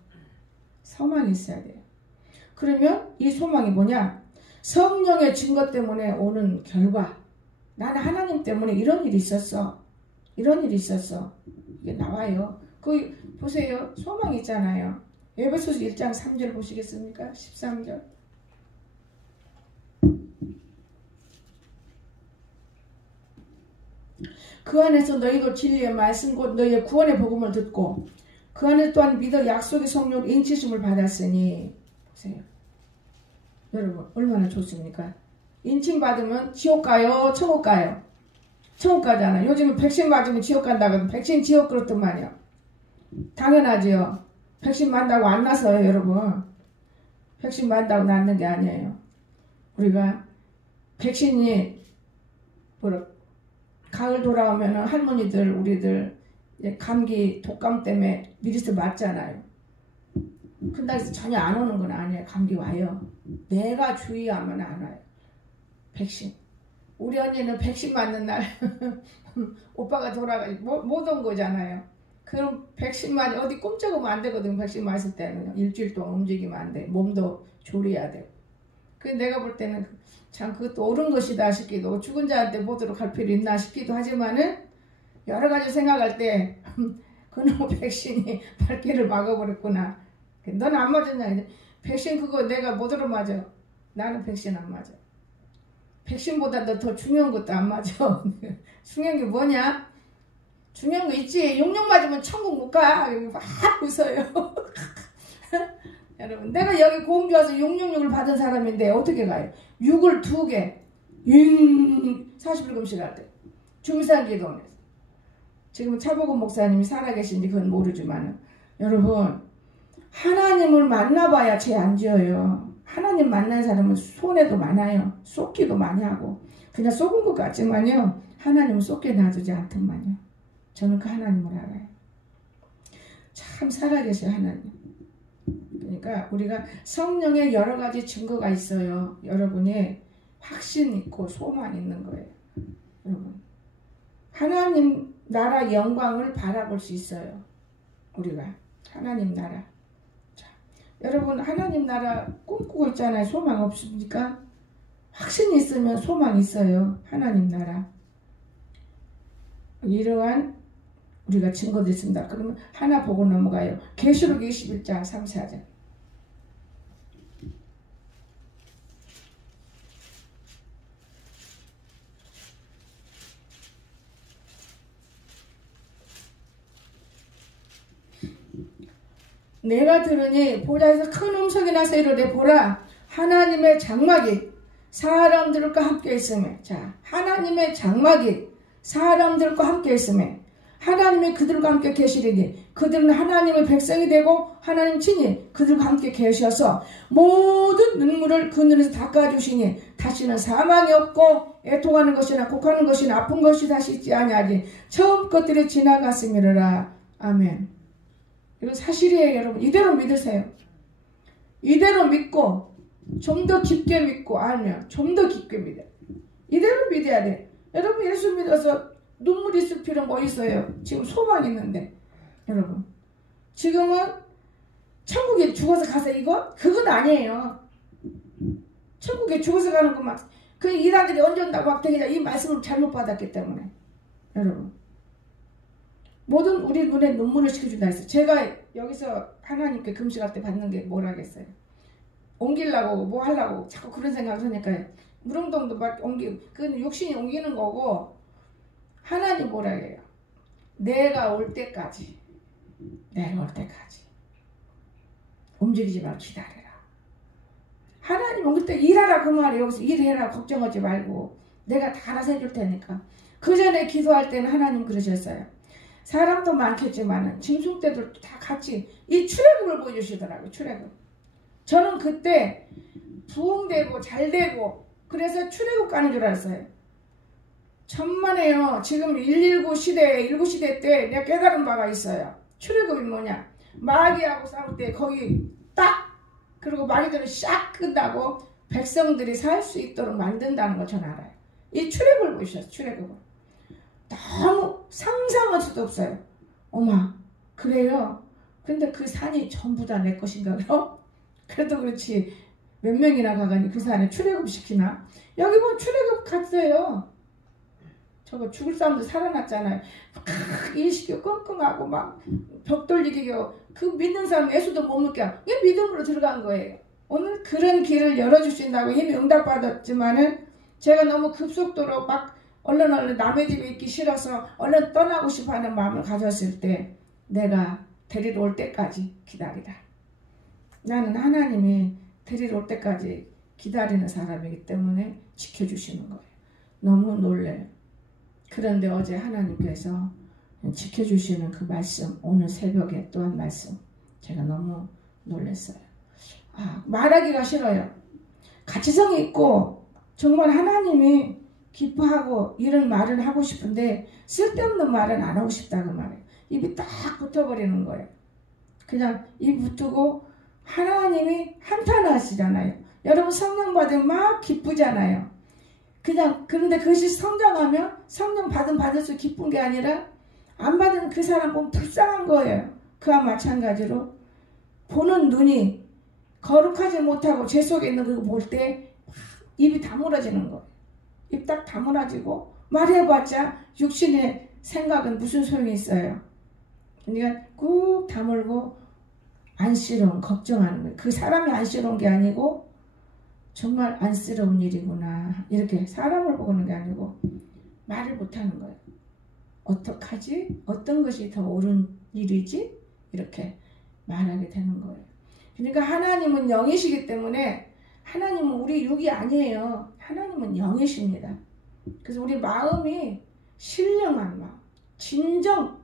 소망이 있어야 돼요. 그러면 이 소망이 뭐냐? 성령의 증거 때문에 오는 결과 나는 하나님 때문에 이런 일이 있었어. 이런 일이 있었어. 이게 나와요. 그 보세요. 소망이 있잖아요. 에베소서 1장 3절 보시겠습니까? 13절 그 안에서 너희도 진리의 말씀 곧 너희의 구원의 복음을 듣고 그 안에 또한 믿어 약속의 성령으로 인치심을 받았으니 보세요. 여러분 얼마나 좋습니까? 인칭 받으면 지옥 가요? 천국 가요? 천국 가잖아요. 요즘은 백신 맞으면 지옥 간다거든. 백신 지옥 그렇더만요. 당연하지요. 백신 맞다고 안 나서요. 여러분 백신 맞다고 낫는 게 아니에요. 우리가 백신이 가을 돌아오면 할머니들 우리들 감기 독감 때문에 미리스 맞잖아요. 근데 전혀 안 오는 건 아니에요. 감기 와요. 내가 주의하면 안 와요. 백신. 우리 언니는 백신 맞는 날 오빠가 돌아가지고 못 온 거잖아요. 그럼 백신 맞 어디 꼼짝하면 안 되거든. 백신 맞을 때는 일주일 동안 움직이면 안 돼. 몸도 조리해야 돼. 그래서 내가 볼 때는 참 그것도 옳은 것이다 싶기도 죽은 자한테 보도록 할 필요 있나 싶기도 하지만은 여러 가지 생각할 때 그놈 백신이 발길을 막아버렸구나. 넌 안 맞았냐? 백신 그거 내가 뭐더러 맞아. 나는 백신 안 맞아. 백신보다 더 중요한 것도 안 맞아. 중요한 게 뭐냐? 중요한 거 있지. 용용 맞으면 천국 못 가. 막 웃어요. 여러분 내가 여기 공주 와서 666을 받은 사람인데 어떻게 가요? 6을 2개 40일금씩 할 때 주미산 기도원에서 지금 차보고 목사님이 살아계신지 그건 모르지만 여러분 하나님을 만나봐야 죄 안 지어요. 하나님 만난 사람은 손해도 많아요. 쏟기도 많이 하고 그냥 쏟은 것 같지만요 하나님은 쏟게 놔두지 않더만요. 저는 그 하나님을 알아요. 참 살아계셔 하나님. 그러니까 우리가 성령의 여러 가지 증거가 있어요. 여러분이 확신 있고 소망 있는 거예요. 여러분 하나님 나라 영광을 바라볼 수 있어요. 우리가 하나님 나라. 자, 여러분 하나님 나라 꿈꾸고 있잖아요. 소망 없습니까? 확신이 있으면 소망 있어요. 하나님 나라. 이러한 우리가 증거도 있습니다. 그러면 하나 보고 넘어가요. 계시록 21장 3, 4절. 내가 들으니 보좌에서 큰 음성이 나서 이르되 보라 하나님의 장막이 사람들과 함께 있으며 자 하나님의 장막이 사람들과 함께 있으며 하나님이 그들과 함께 계시리니 그들은 하나님의 백성이 되고 하나님 친히 그들과 함께 계셔서 모든 눈물을 그 눈에서 닦아주시니 다시는 사망이 없고 애통하는 것이나 곡하는 것이나 아픈 것이 다시 있지 아니하리 처음 것들이 지나갔음이라. 아멘. 이건 사실이에요 여러분. 이대로 믿으세요. 이대로 믿고 좀 더 깊게 믿고 알면 좀 더 깊게 믿어요. 이대로 믿어야 돼. 여러분 예수 믿어서 눈물이 있을 필요 뭐 있어요? 지금 소망 있는데 여러분 지금은 천국에 죽어서 가서 이거? 그건 아니에요. 천국에 죽어서 가는 것만 그 이단들이 언제 온다고 막 되게 이 말씀을 잘못 받았기 때문에 여러분 모든 우리 눈에 눈물을 시켜준다 했어요. 제가 여기서 하나님께 금식할 때 받는 게 뭐라겠어요. 옮기려고 뭐 하려고 자꾸 그런 생각을 하니까요. 무릉동도 막 그 육신이 옮기는 거고 하나님 뭐라 해요? 내가 올 때까지 움직이지 말고 기다려라. 하나님 올 때 일하라 그 말이에요. 여기서 일해라 걱정하지 말고 내가 다 알아서 해줄 테니까. 그 전에 기도할 때는 하나님 그러셨어요. 사람도 많겠지만 짐승떼들 다 같이 이 출애굽을 보여주시더라고요. 출애굽. 저는 그때 부흥되고 잘되고 그래서 출애굽 가는 줄 알았어요. 천만에요. 지금 119 시대, 19시대 때 내가 깨달은 바가 있어요. 출애굽이 뭐냐. 마귀하고 싸울 때 거기 딱 그리고 마귀들은 샥 끝나고 백성들이 살 수 있도록 만든다는 걸 저는 알아요. 이 출애굽을 보셨어요. 출애굽을. 너무 상상할 수도 없어요. 어마 그래요. 근데 그 산이 전부 다 내 것인가요? 그래도 그렇지 몇 명이나 가가니 그 산에 출애굽 시키나? 여기 보면 출애굽 갔어요. 저거 죽을 사람도 살아났잖아요. 일시켜 끙끙하고 막 벽 돌리기고 그 믿는 사람 예수도 못 믿게 이게 믿음으로 들어간 거예요. 오늘 그런 길을 열어주신다고 이미 응답받았지만은 제가 너무 급속도로 막 얼른 남의 집에 있기 싫어서 얼른 떠나고 싶어하는 마음을 가졌을 때 내가 데리러 올 때까지 기다리라. 나는 하나님이 데리러 올 때까지 기다리는 사람이기 때문에 지켜주시는 거예요. 너무 놀래요. 그런데 어제 하나님께서 지켜주시는 그 말씀, 오늘 새벽에 또한 말씀 제가 너무 놀랐어요. 말하기가 싫어요. 가치성이 있고 정말 하나님이 기뻐하고 이런 말을 하고 싶은데 쓸데없는 말은 안 하고 싶다 그 말이에요. 입이 딱 붙어버리는 거예요. 그냥 입 붙고 하나님이 한탄하시잖아요. 여러분 성령 받으면 막 기쁘잖아요. 그냥 그런데 그것이 성장하면 성령 받을수록 기쁜 게 아니라 안 받은 그 사람 보면 불쌍한 거예요. 그와 마찬가지로 보는 눈이 거룩하지 못하고 죄 속에 있는 그거 볼 때 입이 다물어지는 거예요. 입 딱 다물어지고 말해봤자 육신의 생각은 무슨 소용이 있어요. 그러니까 꾹 다물고 안쓰러운 걱정하는 거예요. 그 사람이 안쓰러운 게 아니고 정말 안쓰러운 일이구나. 이렇게 사람을 보는 게 아니고 말을 못하는 거예요. 어떡하지? 어떤 것이 더 옳은 일이지? 이렇게 말하게 되는 거예요. 그러니까 하나님은 영이시기 때문에 하나님은 우리 육이 아니에요. 하나님은 영이십니다. 그래서 우리 마음이 신령한 마음, 진정,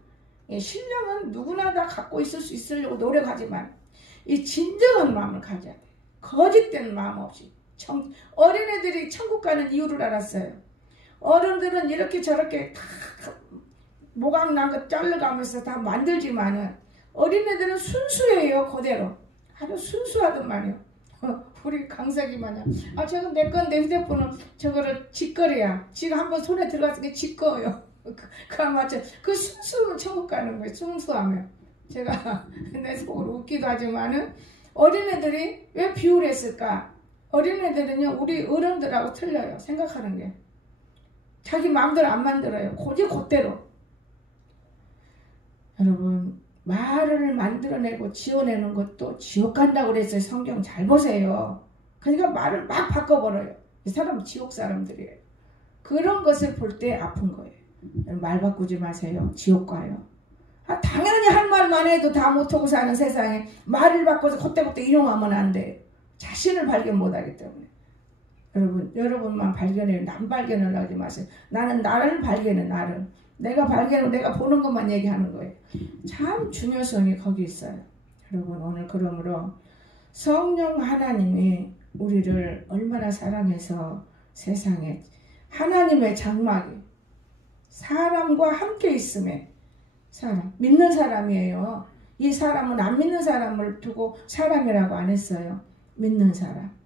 신령은 누구나 다 갖고 있을 수 있으려고 노력하지만 이 진정한 마음을 가져야 돼요. 거짓된 마음 없이. 어린애들이 천국 가는 이유를 알았어요. 어른들은 이렇게 저렇게 다 모강 난 거 잘라가면서 다 만들지만은 어린애들은 순수해요. 그대로. 아주 순수하더만요. 우리 강석이 마냥 저건 내 건데 휴대폰은 저거를 짓거리야. 지가 한번 손에 들어갔으니까 짓거예요. 그와 마찬 그 순수는 천국 가는 거예요. 순수하면. 제가 내 속으로 웃기도 하지만은 어린애들이 왜 비유를 했을까? 어린애들은요 우리 어른들하고 틀려요. 생각하는 게. 자기 마음대로 안 만들어요. 그대로. 여러분 말을 만들어내고 지어내는 것도 지옥 간다고 그랬어요. 성경 잘 보세요. 그러니까 말을 막 바꿔버려요. 이 사람은 지옥 사람들이에요. 그런 것을 볼 때 아픈 거예요. 말 바꾸지 마세요. 지옥 가요. 당연히 한 말만 해도 다 못하고 사는 세상에 말을 바꿔서 콧대부터 이용하면 안 돼. 자신을 발견 못하기 때문에. 여러분만 발견해요. 남 발견을 하지 마세요. 나는 나를 발견해. 나를. 내가 발견하고 내가 보는 것만 얘기하는 거예요. 참 중요성이 거기 있어요. 여러분 오늘 그러므로 성령 하나님이 우리를 얼마나 사랑해서 세상에 하나님의 장막이 사람과 함께 있음에 사람 믿는 사람이에요. 이 사람은 안 믿는 사람을 두고 사람이라고 안 했어요. 믿는 사람.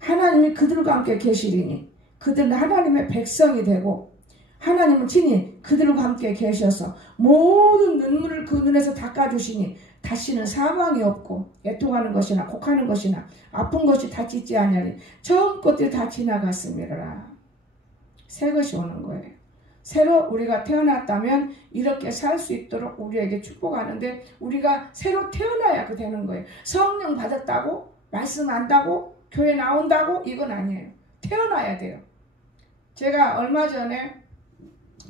하나님이 그들과 함께 계시리니 그들은 하나님의 백성이 되고 하나님은 친히 그들과 함께 계셔서 모든 눈물을 그 눈에서 닦아주시니 다시는 사망이 없고 애통하는 것이나 곡하는 것이나 아픈 것이 다시 있지 아니하니 처음 것들이 다 지나갔음이라. 새 것이 오는 거예요. 새로 우리가 태어났다면 이렇게 살 수 있도록 우리에게 축복하는데 우리가 새로 태어나야 그 되는 거예요. 성령 받았다고 말씀 안다고 교회 나온다고 이건 아니에요. 태어나야 돼요. 제가 얼마 전에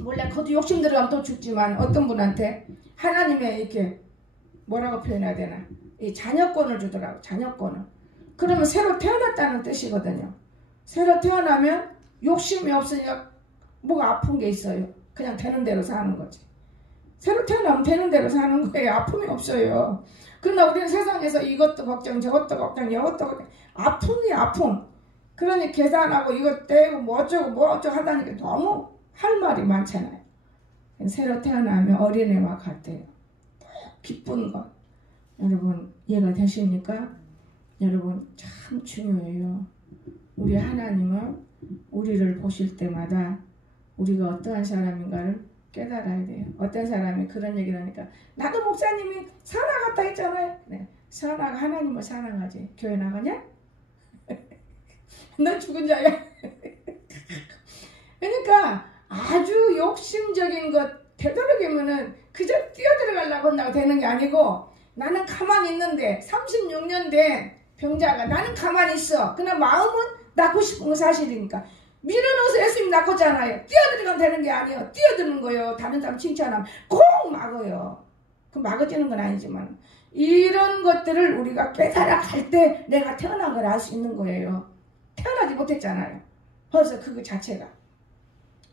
원래 그것도 욕심 들어가면 또 죽지만 어떤 분한테 하나님의 이렇게 뭐라고 표현해야 되나 이 자녀권을 주더라고. 자녀권을. 그러면 새로 태어났다는 뜻이거든요. 새로 태어나면 욕심이 없으니까 뭐가 아픈 게 있어요. 그냥 되는 대로 사는 거지. 새로 태어나면 되는 대로 사는 거예요. 아픔이 없어요. 그러나 우리는 세상에서 이것도 걱정 저것도 걱정 이것도 걱정 아픔이 아픔. 그러니 계산하고 이거 떼고 뭐 어쩌고 하다니까 너무 할 말이 많잖아요. 새로 태어나면 어린애와 같아요. 기쁜 것. 여러분 이해가 되십니까? 여러분 참 중요해요. 우리 하나님은 우리를 보실 때마다 우리가 어떠한 사람인가를 깨달아야 돼요. 어떤 사람이 그런 얘기를 하니까 나도 목사님이 사랑한다 했잖아요. 네. 사랑 하나님을 사랑하지. 교회 나가냐? 너 죽은 자야. 그러니까 아주 욕심적인 것 되도록이면은 그저 뛰어들어가려고 한다고 되는 게 아니고 나는 가만히 있는데 36년 된 병자가 나는 가만히 있어. 그러나 마음은 낳고 싶은 건 사실이니까 밀어넣어서 예수님 낳았잖아요. 뛰어들어가면 되는 게 아니에요. 뛰어드는 거예요. 다른 사람 칭찬하면 꼭 막어요. 그 막아지는 건 아니지만 이런 것들을 우리가 깨달아 갈 때 내가 태어난 걸 알 수 있는 거예요. 태어나지 못했잖아요. 벌써 그거 자체가.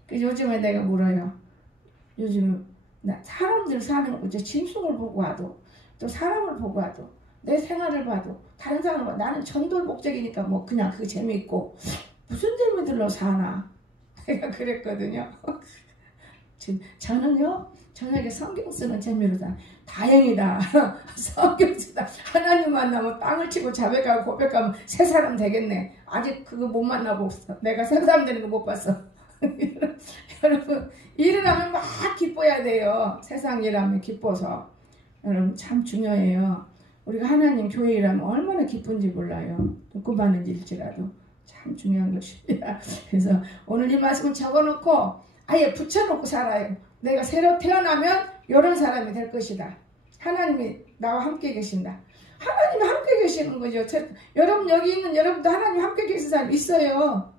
그래서 요즘에 내가 물어요. 요즘 나 사람들 사는 거 짐승을 보고 와도 또 사람을 보고 와도 내 생활을 봐도 다른 사람을 봐도 나는 전도를 목적이니까 뭐 그냥 그게 재미있고 무슨 재미들로 사나 내가 그랬거든요. 저는요 저녁에 성경 쓰는 재미로 다행이다. 성경 쓰다 하나님 만나면 땅을 치고 자백하고 고백하면 새 사람 되겠네. 아직 그거 못 만나고 없어. 내가 새 사람 되는 거 못 봤어. 여러분 일을 하면 막 기뻐야 돼요. 세상 일하면 기뻐서. 여러분 참 중요해요. 우리가 하나님 교회 일하면 얼마나 기쁜지 몰라요. 듣고받는 일지라도 참 중요한 것입니다. 그래서 오늘 이 말씀을 적어놓고 아예 붙여놓고 살아요. 내가 새로 태어나면 이런 사람이 될 것이다. 하나님이 나와 함께 계신다. 하나님이 함께 계시는 거죠. 여러분 여기 있는 여러분도 하나님 함께 계신 사람 있어요.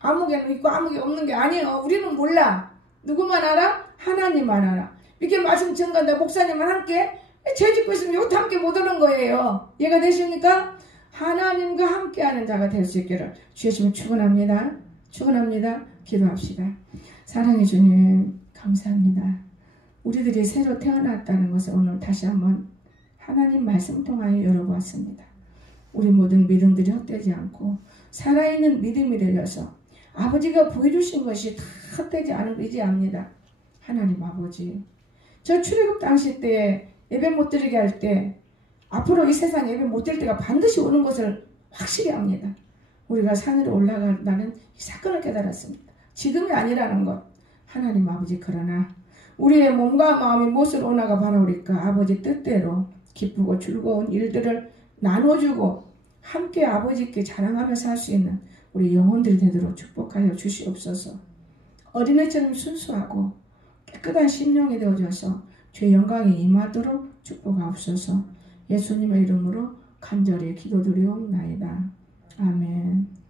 아무개는 있고 아무개 없는 게 아니에요. 우리는 몰라. 누구만 알아? 하나님만 알아. 이렇게 말씀 전가한다. 목사님만 함께 죄 짓고 있으면 이것도 함께 못 오는 거예요. 이해가 되십니까? 하나님과 함께하는 자가 될 수 있기를 주시면 축원합니다. 축원합니다. 기도합시다. 사랑해 주님 감사합니다. 우리들이 새로 태어났다는 것을 오늘 다시 한번 하나님 말씀 통하여 열어보았습니다. 우리 모든 믿음들이 헛되지 않고 살아있는 믿음이 되어서 아버지가 보여주신 것이 다 헛되지 않은 의지합니다. 하나님 아버지 저 출애굽 당시 때 예배 못 드리게 할 때 앞으로 이 세상 예배 못 드릴 때가 반드시 오는 것을 확실히 합니다. 우리가 산으로 올라간다는 이 사건을 깨달았습니다. 지금이 아니라는 것. 하나님 아버지 그러나 우리의 몸과 마음이 무엇을 원하가 바라오리까 아버지 뜻대로 기쁘고 즐거운 일들을 나눠주고 함께 아버지께 자랑하며 살 수 있는 우리 영혼들이 되도록 축복하여 주시옵소서. 어린애처럼 순수하고 깨끗한 심령이 되어져서 주의 영광이 임하도록 축복하옵소서. 예수님의 이름으로 간절히 기도드리옵나이다. 아멘.